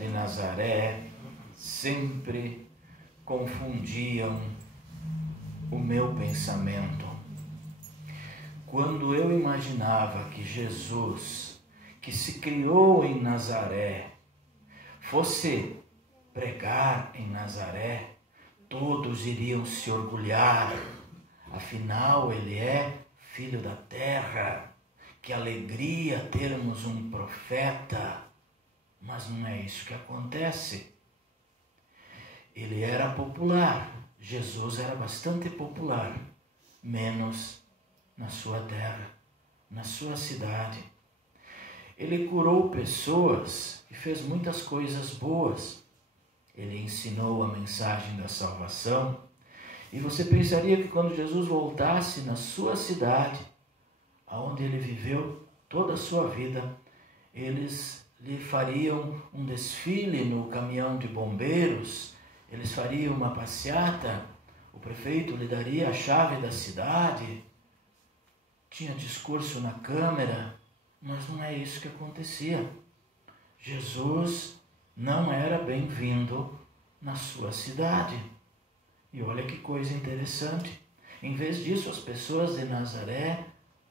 De Nazaré sempre confundiam o meu pensamento. Quando eu imaginava que Jesus, que se criou em Nazaré, fosse pregar em Nazaré, todos iriam se orgulhar. Afinal, ele é filho da terra. Que alegria termos um profeta. Mas não é isso que acontece. Ele era popular, Jesus era bastante popular, menos na sua terra, na sua cidade. Ele curou pessoas e fez muitas coisas boas. Ele ensinou a mensagem da salvação. E você pensaria que quando Jesus voltasse na sua cidade, aonde ele viveu toda a sua vida, eles lhe fariam um desfile no caminhão de bombeiros, eles fariam uma passeata, o prefeito lhe daria a chave da cidade, tinha discurso na Câmara, mas não é isso que acontecia. Jesus não era bem-vindo na sua cidade. E olha que coisa interessante, em vez disso as pessoas de Nazaré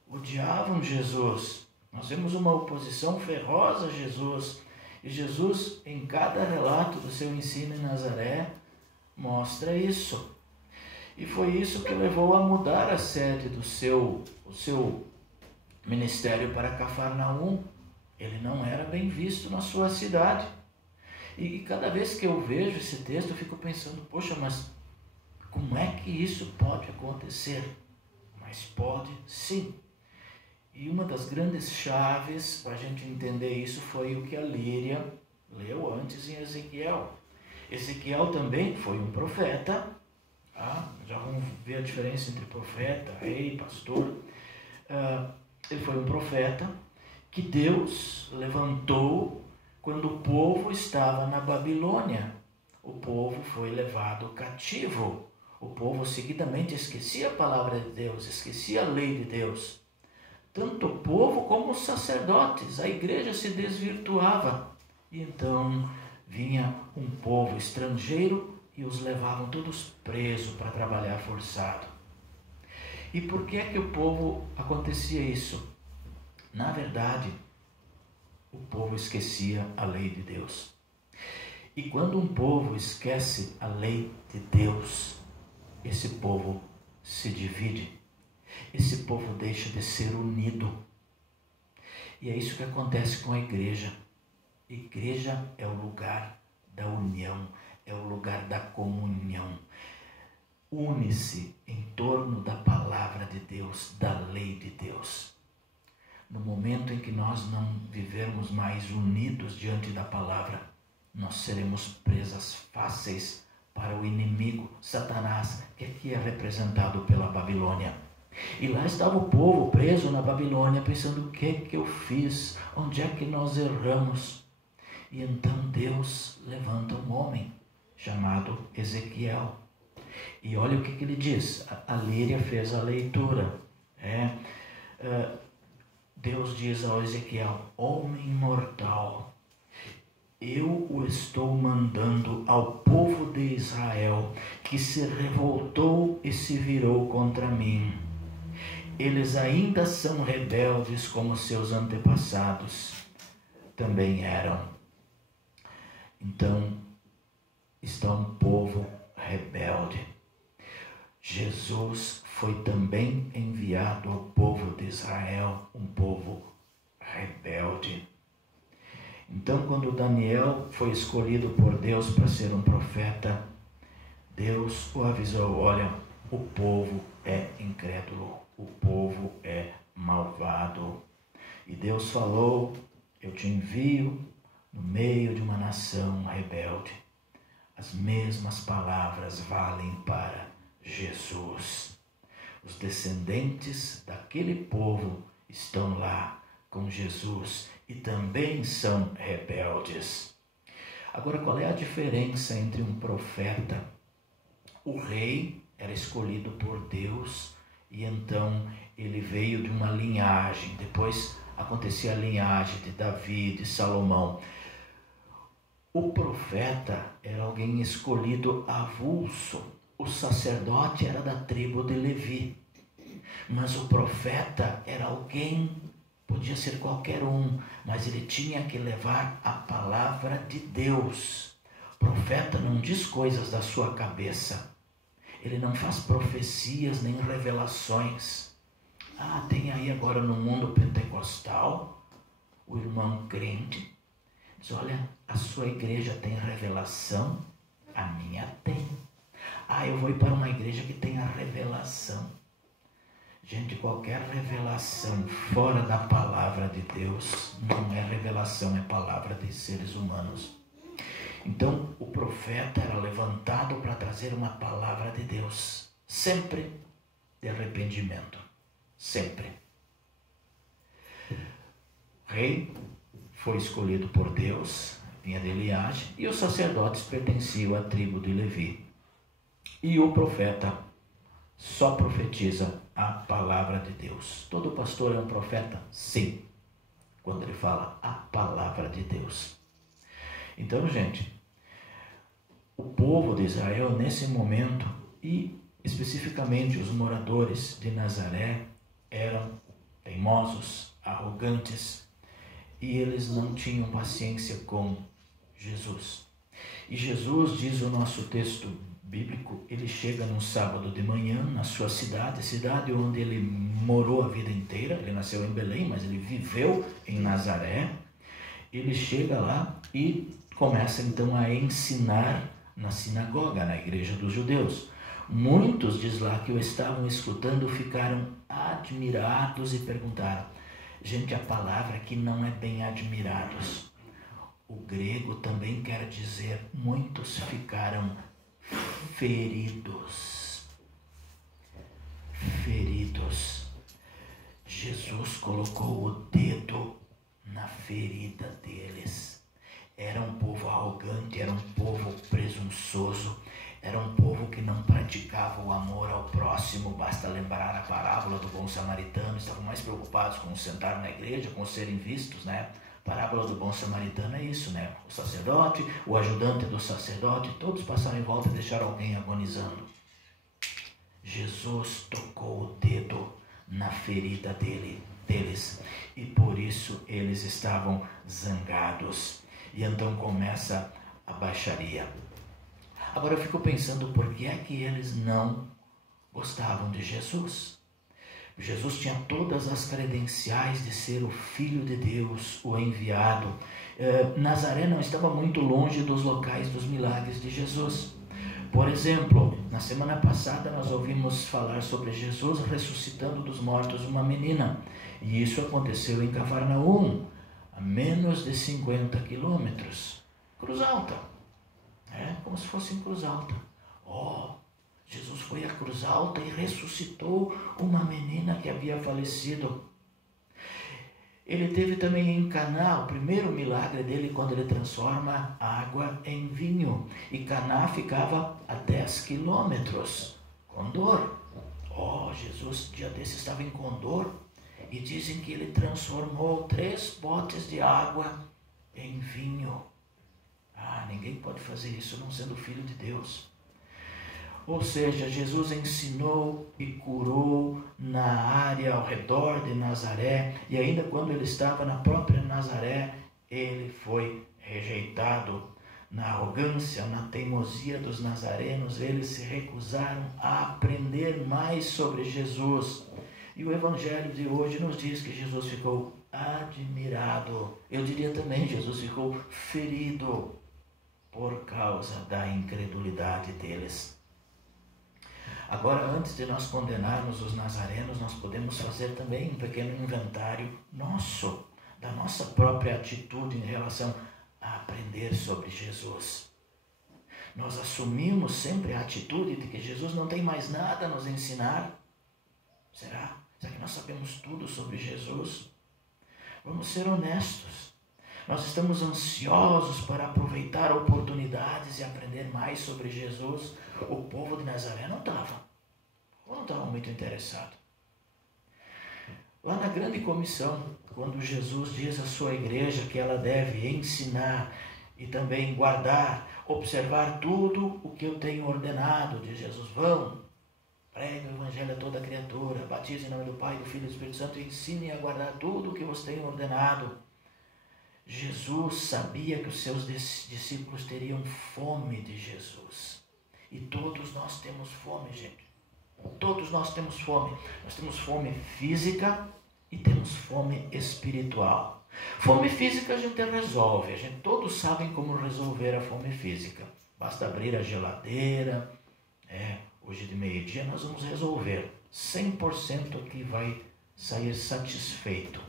odiavam Jesus. Nós vemos uma oposição feroz a Jesus. E Jesus, em cada relato do seu ensino em Nazaré, mostra isso. E foi isso que levou a mudar a sede do seu ministério para Cafarnaum. Ele não era bem visto na sua cidade. E cada vez que eu vejo esse texto, eu fico pensando, poxa, mas como é que isso pode acontecer? Mas pode sim. E uma das grandes chaves para a gente entender isso foi o que a Líria leu antes em Ezequiel. Ezequiel também foi um profeta. Já vamos ver a diferença entre profeta, rei, pastor. Ele foi um profeta que Deus levantou quando o povo estava na Babilônia. O povo foi levado cativo. O povo seguidamente esquecia a palavra de Deus, esquecia a lei de Deus. Tanto o povo como os sacerdotes, a igreja se desvirtuava. E então vinha um povo estrangeiro e os levavam todos presos para trabalhar forçado. E por que é que o povo acontecia isso? Na verdade, o povo esquecia a lei de Deus. E quando um povo esquece a lei de Deus, esse povo se divide. Esse povo deixa de ser unido. E é isso que acontece com a igreja. Igreja é o lugar da união, é o lugar da comunhão. Une-se em torno da palavra de Deus, da lei de Deus. No momento em que nós não vivermos mais unidos diante da palavra, nós seremos presas fáceis para o inimigo, Satanás, que aqui é representado pela Babilônia. E lá estava o povo preso na Babilônia, pensando, o que é que eu fiz? Onde é que nós erramos? E então Deus levanta um homem chamado Ezequiel. E olha o que ele diz. A Líria fez a leitura. Deus diz ao Ezequiel, homem mortal, eu o estou mandando ao povo de Israel, que se revoltou e se virou contra mim. Eles ainda são rebeldes como seus antepassados também eram. Então, está um povo rebelde. Jesus foi também enviado ao povo de Israel, um povo rebelde. Então, quando Daniel foi escolhido por Deus para ser um profeta, Deus o avisou: olha, o povo é incrédulo, o povo é malvado. E Deus falou: eu te envio no meio de uma nação rebelde. As mesmas palavras valem para Jesus. Os descendentes daquele povo estão lá com Jesus e também são rebeldes. Agora, qual é a diferença entre um profeta? O rei era escolhido por Deus e então ele veio de uma linhagem. Depois acontecia a linhagem de Davi, de Salomão. O profeta era alguém escolhido avulso. O sacerdote era da tribo de Levi. Mas o profeta era alguém, podia ser qualquer um, mas ele tinha que levar a palavra de Deus. O profeta não diz coisas da sua cabeça. Ele não faz profecias nem revelações. Tem aí agora no mundo pentecostal, o irmão crente diz: olha, a sua igreja tem revelação, a minha tem. Eu vou ir para uma igreja que tem a revelação. Gente, qualquer revelação fora da palavra de Deus não é revelação, é palavra de seres humanos. Então, o profeta era levantado para trazer uma palavra de Deus, sempre de arrependimento, sempre. O rei foi escolhido por Deus, vinha de linhagem, e os sacerdotes pertenciam à tribo de Levi. E o profeta só profetiza a palavra de Deus. Todo pastor é um profeta? Sim, quando ele fala a palavra de Deus. Então, gente, o povo de Israel nesse momento, e especificamente os moradores de Nazaré, eram teimosos, arrogantes, e eles não tinham paciência com Jesus. E Jesus, diz o nosso texto bíblico, ele chega num sábado de manhã na sua cidade onde ele morou a vida inteira. Ele nasceu em Belém, mas ele viveu em Nazaré. Ele chega lá e começa então a ensinar na sinagoga, na igreja dos judeus. Muitos, diz lá, que o estavam escutando, ficaram admirados e perguntaram. Gente, a palavra aqui não é bem admirados. O grego também quer dizer muitos ficaram feridos. Feridos. Jesus colocou o dedo na ferida deles. Era um povo arrogante, era um povo presunçoso, era um povo que não praticava o amor ao próximo. Basta lembrar a parábola do bom samaritano. Estavam mais preocupados com sentar na igreja, com serem vistos, né? A parábola do bom samaritano é isso, né? O sacerdote, o ajudante do sacerdote, todos passaram em volta e deixaram alguém agonizando. Jesus tocou o dedo na ferida deles e por isso eles estavam zangados. E então começa a baixaria. Agora eu fico pensando, por que é que eles não gostavam de Jesus? Jesus tinha todas as credenciais de ser o Filho de Deus, o enviado. Nazaré não estava muito longe dos locais dos milagres de Jesus. Por exemplo, na semana passada nós ouvimos falar sobre Jesus ressuscitando dos mortos uma menina. E isso aconteceu em Cafarnaum, a menos de 50 quilômetros. Cruz Alta. Como se fosse em Cruz Alta. Jesus foi à Cruz Alta e ressuscitou uma menina que havia falecido. Ele teve também em Caná, o primeiro milagre dele, quando ele transforma a água em vinho. E Caná ficava a 10 quilômetros. Condor. Jesus, dia desse, estava em Condor. E dizem que ele transformou 3 botes de água em vinho. Ninguém pode fazer isso não sendo filho de Deus. Ou seja, Jesus ensinou e curou na área ao redor de Nazaré, e ainda quando ele estava na própria Nazaré, ele foi rejeitado. Na arrogância, na teimosia dos nazarenos, eles se recusaram a aprender mais sobre Jesus. E o Evangelho de hoje nos diz que Jesus ficou admirado. Eu diria também, Jesus ficou ferido por causa da incredulidade deles. Agora, antes de nós condenarmos os nazarenos, nós podemos fazer também um pequeno inventário nosso, da nossa própria atitude em relação a aprender sobre Jesus. Nós assumimos sempre a atitude de que Jesus não tem mais nada a nos ensinar? Será? Será que nós sabemos tudo sobre Jesus? Vamos ser honestos. Nós estamos ansiosos para aproveitar oportunidades e aprender mais sobre Jesus. O povo de Nazaré não estava. Ou não estava muito interessado. Lá na grande comissão, quando Jesus diz à sua igreja que ela deve ensinar e também guardar, observar tudo o que eu tenho ordenado, diz Jesus, vão, pregue o evangelho a toda criatura, batize em nome do Pai, do Filho e do Espírito Santo e ensinem a guardar tudo o que vos tenho ordenado. Jesus sabia que os seus discípulos teriam fome de Jesus. E todos nós temos fome, gente. Todos nós temos fome. Nós temos fome física e temos fome espiritual. Fome física a gente resolve. Todos sabem como resolver a fome física. Basta abrir a geladeira. Hoje de meio-dia nós vamos resolver. 100% aqui vai sair satisfeito.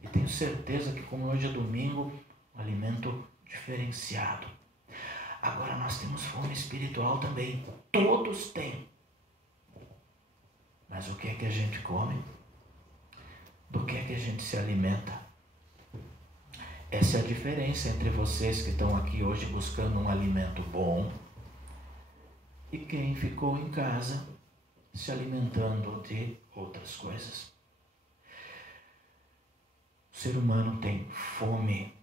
E tenho certeza que como hoje é domingo, um alimento diferenciado. Agora nós temos fome espiritual também. Todos têm. Mas o que é que a gente come? Do que é que a gente se alimenta? Essa é a diferença entre vocês que estão aqui hoje buscando um alimento bom e quem ficou em casa se alimentando de outras coisas. O ser humano tem fome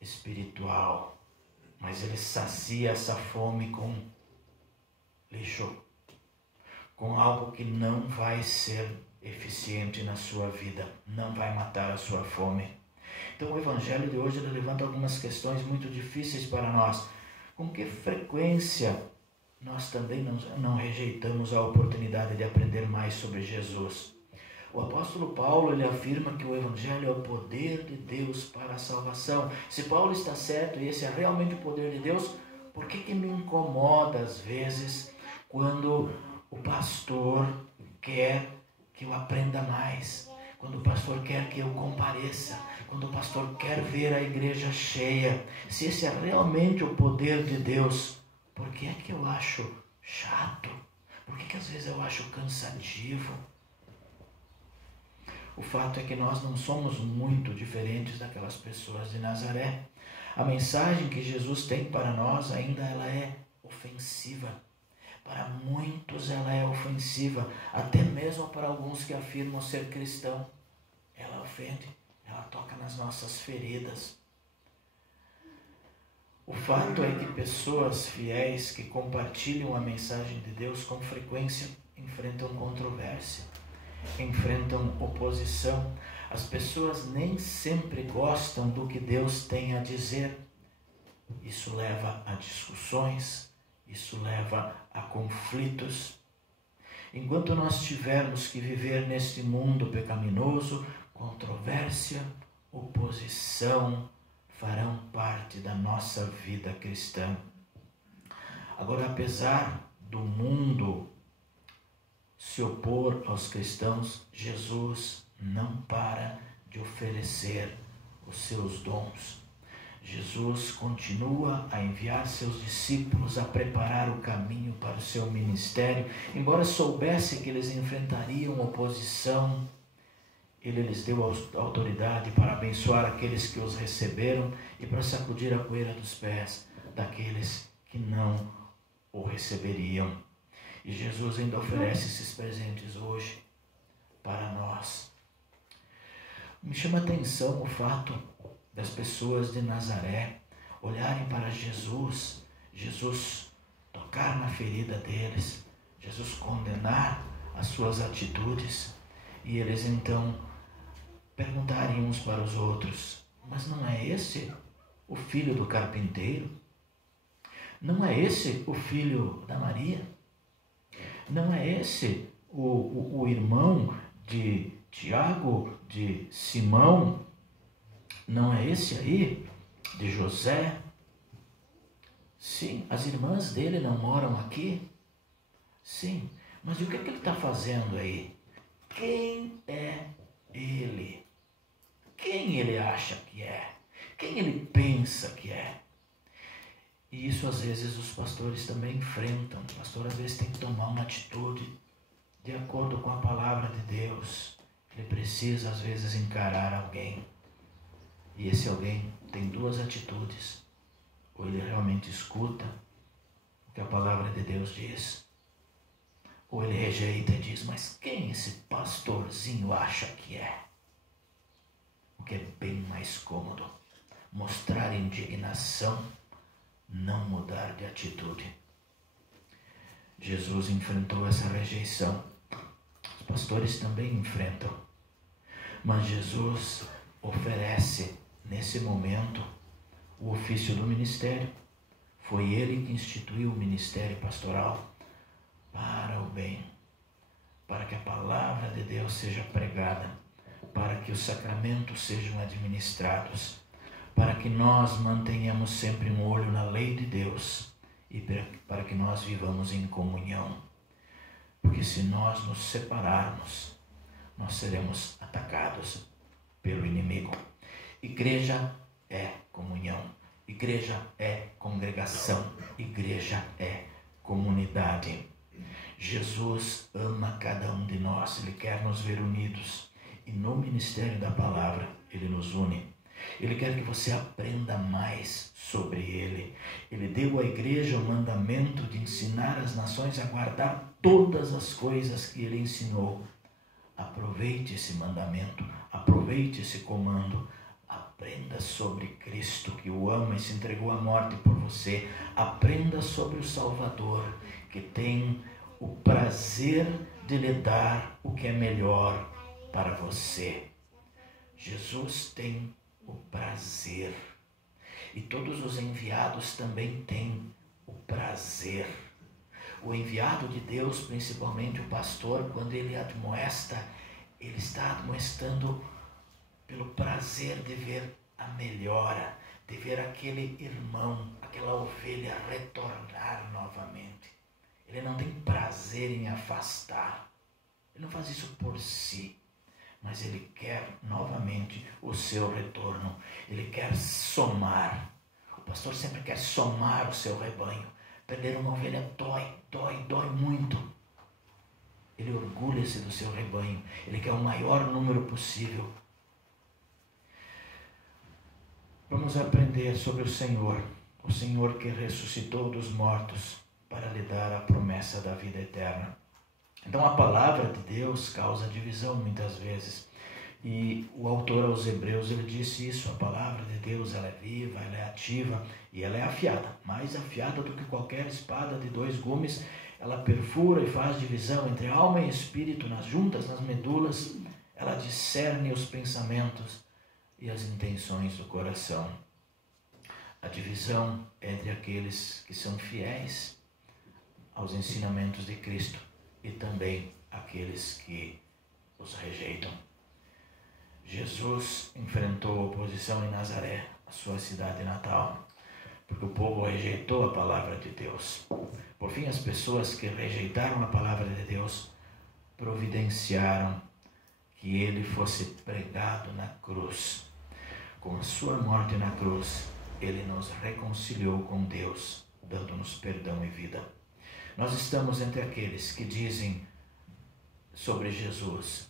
espiritual, mas ele sacia essa fome com lixo, com algo que não vai ser eficiente na sua vida, não vai matar a sua fome. Então o Evangelho de hoje levanta algumas questões muito difíceis para nós. Com que frequência nós também não rejeitamos a oportunidade de aprender mais sobre Jesus? O apóstolo Paulo, ele afirma que o Evangelho é o poder de Deus para a salvação. Se Paulo está certo e esse é realmente o poder de Deus, por que me incomoda às vezes quando o pastor quer que eu aprenda mais, quando o pastor quer que eu compareça, quando o pastor quer ver a igreja cheia? Se esse é realmente o poder de Deus, por que é que eu acho chato? Por que às vezes eu acho cansativo? O fato é que nós não somos muito diferentes daquelas pessoas de Nazaré. A mensagem que Jesus tem para nós ainda ela é ofensiva. Para muitos ela é ofensiva, até mesmo para alguns que afirmam ser cristão. Ela ofende, ela toca nas nossas feridas. O fato é que pessoas fiéis que compartilham a mensagem de Deus com frequência enfrentam controvérsia, enfrentam oposição. As pessoas nem sempre gostam do que Deus tem a dizer. Isso leva a discussões, isso leva a conflitos. Enquanto nós tivermos que viver neste mundo pecaminoso, controvérsia, oposição farão parte da nossa vida cristã. Agora, apesar do mundo se opor aos cristãos, Jesus não para de oferecer os seus dons. Jesus continua a enviar seus discípulos a preparar o caminho para o seu ministério. Embora soubesse que eles enfrentariam oposição, Ele lhes deu autoridade para abençoar aqueles que os receberam e para sacudir a poeira dos pés daqueles que não o receberiam. E Jesus ainda oferece esses presentes hoje para nós. Me chama a atenção o fato das pessoas de Nazaré olharem para Jesus, Jesus tocar na ferida deles, Jesus condenar as suas atitudes, e eles então perguntarem uns para os outros: mas não é esse o filho do carpinteiro? Não é esse o filho da Maria? Não é esse o irmão de Tiago, de Simão? Não é esse aí, de José? Sim, as irmãs dele não moram aqui? Sim, mas o que ele está fazendo aí? Quem é ele? Quem ele acha que é? Quem ele pensa que é? E isso às vezes os pastores também enfrentam. O pastor às vezes tem que tomar uma atitude de acordo com a palavra de Deus. Ele precisa às vezes encarar alguém. E esse alguém tem duas atitudes. Ou ele realmente escuta o que a palavra de Deus diz, ou ele rejeita e diz, mas quem esse pastorzinho acha que é? O que é bem mais cômodo, mostrar indignação, não mudar de atitude. Jesus enfrentou essa rejeição. Os pastores também enfrentam. Mas Jesus oferece, nesse momento, o ofício do ministério. Foi ele que instituiu o ministério pastoral para o bem, para que a palavra de Deus seja pregada, para que os sacramentos sejam administrados, para que nós mantenhamos sempre um olho na lei de Deus e para que nós vivamos em comunhão. Porque se nós nos separarmos, nós seremos atacados pelo inimigo. Igreja é comunhão, igreja é congregação, igreja é comunidade. Jesus ama cada um de nós, Ele quer nos ver unidos e no ministério da palavra Ele nos une. Ele quer que você aprenda mais sobre Ele. Ele deu à igreja o mandamento de ensinar as nações a guardar todas as coisas que Ele ensinou. Aproveite esse mandamento, aproveite esse comando. Aprenda sobre Cristo que o ama e se entregou à morte por você. Aprenda sobre o Salvador que tem o prazer de lhe dar o que é melhor para você. Jesus tem o prazer e todos os enviados também têm o prazer. O enviado de Deus, principalmente o pastor, quando ele admoesta, ele está admoestando pelo prazer de ver a melhora, de ver aquele irmão, aquela ovelha retornar novamente. Ele não tem prazer em afastar, ele não faz isso por si, mas ele quer novamente o seu retorno, ele quer somar. O pastor sempre quer somar o seu rebanho. Perder uma ovelha dói muito. Ele orgulha-se do seu rebanho, ele quer o maior número possível. Vamos aprender sobre o Senhor que ressuscitou dos mortos para lhe dar a promessa da vida eterna. Então a palavra de Deus causa divisão muitas vezes. E o autor aos Hebreus, ele disse isso, a palavra de Deus, ela é viva, ela é ativa e ela é afiada, mais afiada do que qualquer espada de 2 gumes. Ela perfura e faz divisão entre alma e espírito, nas juntas, nas medulas. Ela discerne os pensamentos e as intenções do coração. A divisão entre aqueles que são fiéis aos ensinamentos de Cristo e também aqueles que os rejeitam. Jesus enfrentou a oposição em Nazaré, a sua cidade natal, porque o povo rejeitou a palavra de Deus. Por fim, as pessoas que rejeitaram a palavra de Deus providenciaram que ele fosse pregado na cruz. Com a sua morte na cruz, ele nos reconciliou com Deus, dando-nos perdão e vida. Nós estamos entre aqueles que dizem sobre Jesus: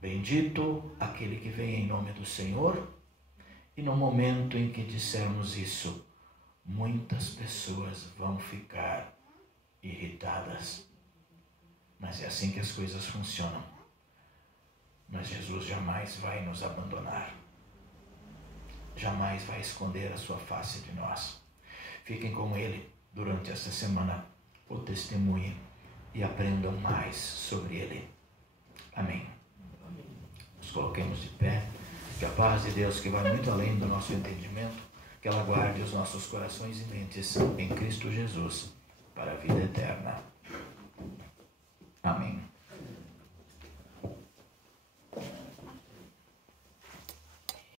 bendito aquele que vem em nome do Senhor. E no momento em que dissermos isso, muitas pessoas vão ficar irritadas. Mas é assim que as coisas funcionam. Mas Jesus jamais vai nos abandonar. Jamais vai esconder a sua face de nós. Fiquem com Ele durante esta semana, o testemunhem e aprendam mais sobre Ele. Amém. Nos coloquemos de pé, que a paz de Deus, que vai muito além do nosso entendimento, que ela guarde os nossos corações e mentes em Cristo Jesus para a vida eterna.